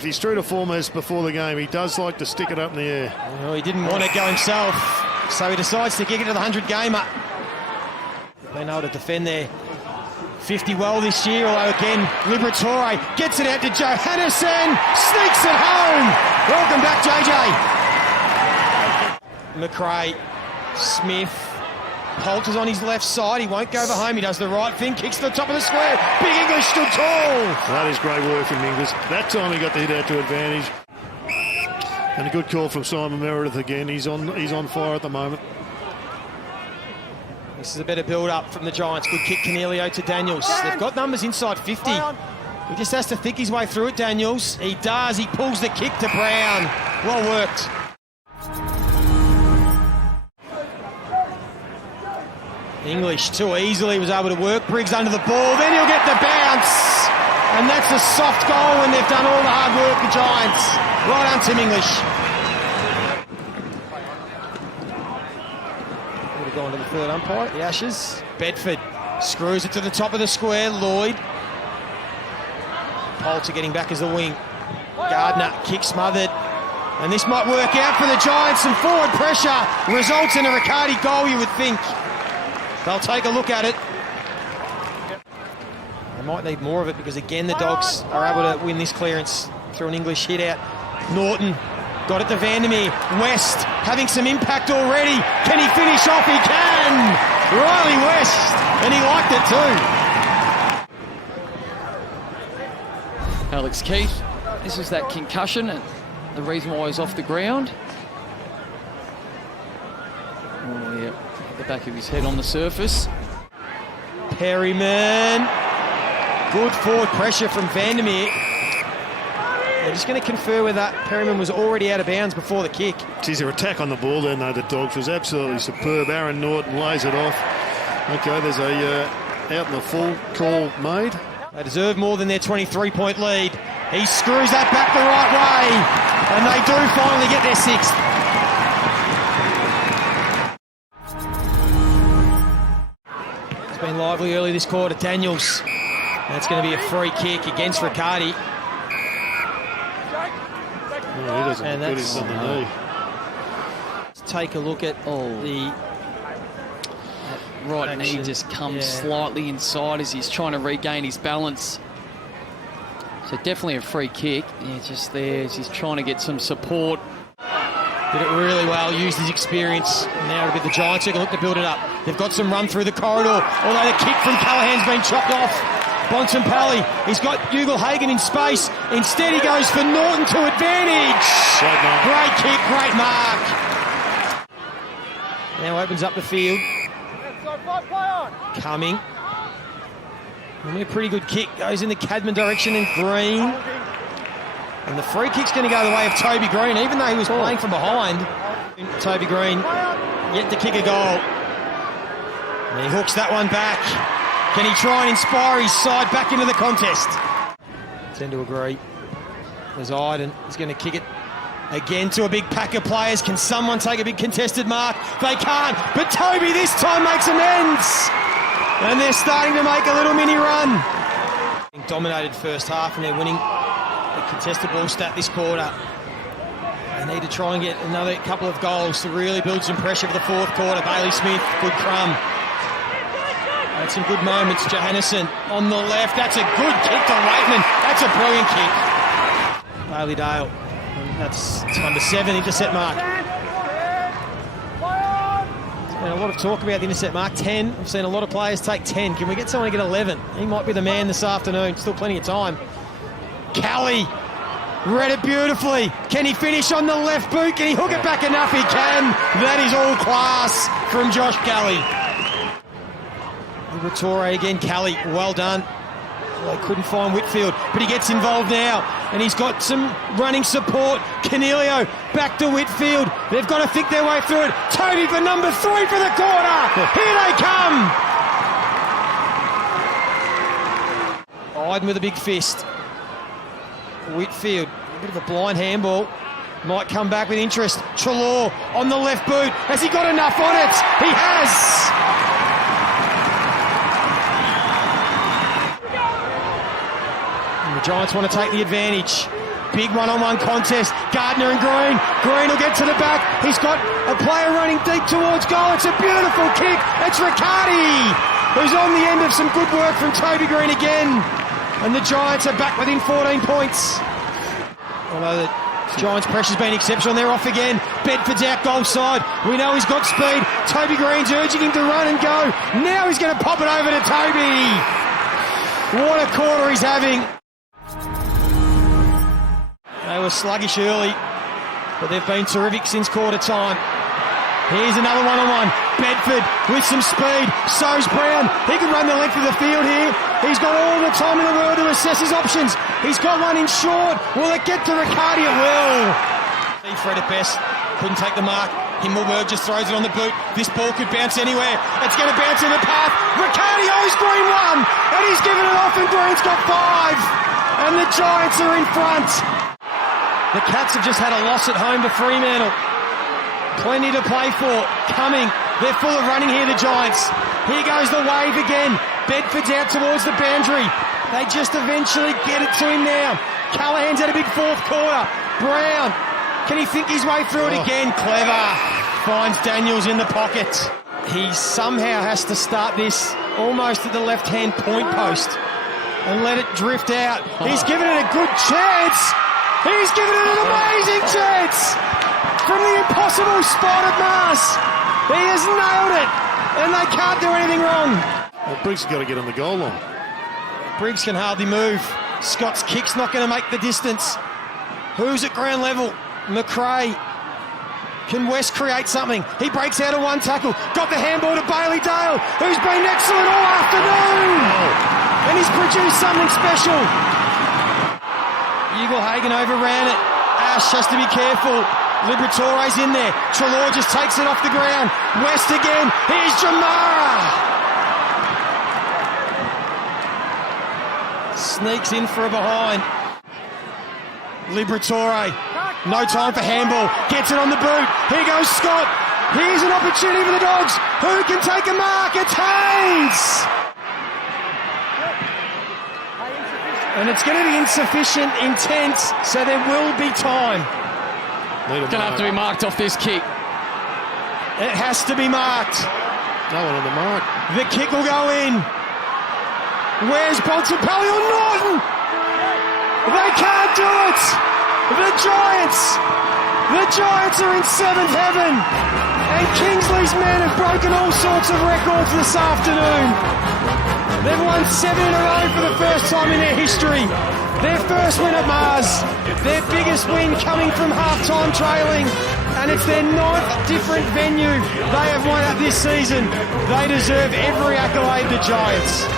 If he's true to form as before the game, he does like to stick it up in the air. Well, he didn't want to go himself, so he decides to kick it to the 100-gamer. Been able to defend their 50 well this year, although again, Liberatore gets it out to Johannesson, sneaks it home. Welcome back, JJ. McRae, Smith, Holt is on his left side. He won't go over home. He does the right thing, kicks to the top of the square. Big English stood tall. That is great work from English. That time he got the hit out to advantage. And a good call from Simon Meredith again. He's on fire at the moment. This is a better build-up from the Giants. Good kick, Canelio to Daniels. They've got numbers inside 50. He just has to think his way through it, Daniels. He does. He pulls the kick to Brown. Well worked. English too easily was able to work. Briggs under the ball. Then he'll get the bounce. And that's a soft goal when they've done all the hard work, the Giants. Well done, Tim English. Would have gone to the third umpire, the Ashes. Bedford screws it to the top of the square. Lloyd. Poulter getting back as the wing. Gardner, kick smothered. And this might work out for the Giants. Some forward pressure results in a Riccardi goal, you would think. They'll take a look at it. They might need more of it because, again, the Dogs are able to win this clearance through an English hit out. Norton got it to Vandermeer. West having some impact already. Can he finish off? He can! Riley West, and he liked it too. Alex Keith, this was that concussion and the reason why he's off the ground. Oh, yeah. The back of his head on the surface. Perryman. Good forward pressure from Vandermeer. They're just going to confer with that. Perryman was already out of bounds before the kick. Geez, their attack on the ball there, the Dogs, was absolutely superb. Aaron Norton lays it off. Okay, there's a out in the full call made. They deserve more than their 23-point lead. He screws that back the right way. And they do finally get their sixth. Been lively early this quarter. Daniels. That's going to be a free kick against Riccardi. No, he doesn't and put it on the knee. Let's take a look at the right knee just comes slightly inside as he's trying to regain his balance. So definitely a free kick. Yeah, just there as he's trying to get some support. Did it really well, used his experience. Now it'll be the Giants who can look to build it up. They've got some run through the corridor, although the kick from Callahan's been chopped off. Bontempelli, he's got Ugle-Hagan in space. Instead he goes for Norton to advantage. Great kick, great mark. Now opens up the field. Coming. A pretty good kick, goes in the Cadman direction and Greene. And the free kick's going to go the way of Toby Greene, even though he was playing from behind. Toby Greene yet to kick a goal. And he hooks that one back. Can he try and inspire his side back into the contest? Tend to agree. There's Iden. He's going to kick it again to a big pack of players. Can someone take a big contested mark? They can't. But Toby this time makes amends. And they're starting to make a little mini run. Dominated first half and they're winning the contested ball stat this quarter. They need to try and get another couple of goals to really build some pressure for the fourth quarter. Bailey Smith, good crumb. Had some good moments. Johannesson on the left. That's a good kick to Waitman. That's a brilliant kick. Bailey Dale. That's number 7 intercept mark. There's been a lot of talk about the intercept mark. 10. I've seen a lot of players take 10. Can we get someone to get 11? He might be the man this afternoon. Still plenty of time. Kelly read it beautifully. Can he finish on the left boot? Can he hook it back enough? He can. That is all class from Josh Kelly. Liberatore again. Kelly, well done. They couldn't find Whitfield, but he gets involved now, and he's got some running support. Canelio back to Whitfield. They've got to think their way through it. Toby for number 3 for the corner. Here they come. Iden with a big fist. Whitfield, a bit of a blind handball, might come back with interest. Treloar on the left boot. Has he got enough on it? He has! And the Giants want to take the advantage. Big one-on-one contest. Gardner and Greene. Greene will get to the back. He's got a player running deep towards goal. It's a beautiful kick. It's Riccardi, who's on the end of some good work from Toby Greene again. And the Giants are back within 14 points. Although the Giants' pressure's been exceptional, they're off again. Bedford's out goal side. We know he's got speed. Toby Greene's urging him to run and go. Now he's going to pop it over to Toby. What a quarter he's having. They were sluggish early, but they've been terrific since quarter time. Here's another one-on-one. Bedford with some speed. So's Brown. He could run the length of the field here. He's got all the time in the world to assess his options. He's got one in short. Will it get to Riccardi? It will. Fred at best. Couldn't take the mark. Himmelberg just throws it on the boot. This ball could bounce anywhere. It's going to bounce in the path. Riccardi owes Greene one. And he's given it off, and Greene's got 5. And the Giants are in front. The Cats have just had a loss at home to Fremantle. Plenty to play for. Coming. They're full of running here, the Giants. Here goes the wave again. Bedford's out towards the boundary. They just eventually get it to him now. Callahan's had a big fourth quarter. Brown. Can he think his way through it again? Clever. Finds Daniels in the pocket. He somehow has to start this almost at the left-hand point post and let it drift out. He's given it a good chance. He's given it an amazing chance from the impossible spot at Mars. He has nailed it, and they can't do anything wrong. Well, Briggs has got to get on the goal line. Briggs can hardly move. Scott's kick's not going to make the distance. Who's at ground level? McRae. Can West create something? He breaks out of one tackle. Got the handball to Bailey Dale, who's been excellent all afternoon. And he's produced something special. Hagen overran it. Ash has to be careful. Liberatore's in there. Treloar just takes it off the ground. West again. Here's Jamara. Sneaks in for a behind. Liberatore. No time for handball. Gets it on the boot. Here goes Scott. Here's an opportunity for the Dogs. Who can take a mark? It's Haynes. And it's going to be insufficient, intense, so there will be time. Going to have to be marked off this kick. It has to be marked. No one on the mark. The kick will go in. Where's Bontempelli or Norton? They can't do it. The Giants are in 7th heaven. And Kingsley's men have broken all sorts of records this afternoon. They've won 7 in a row for the first time in their history. Their first win at Mars. Their biggest win coming from half-time trailing. And it's their 9th different venue they have won at this season. They deserve every accolade, the Giants.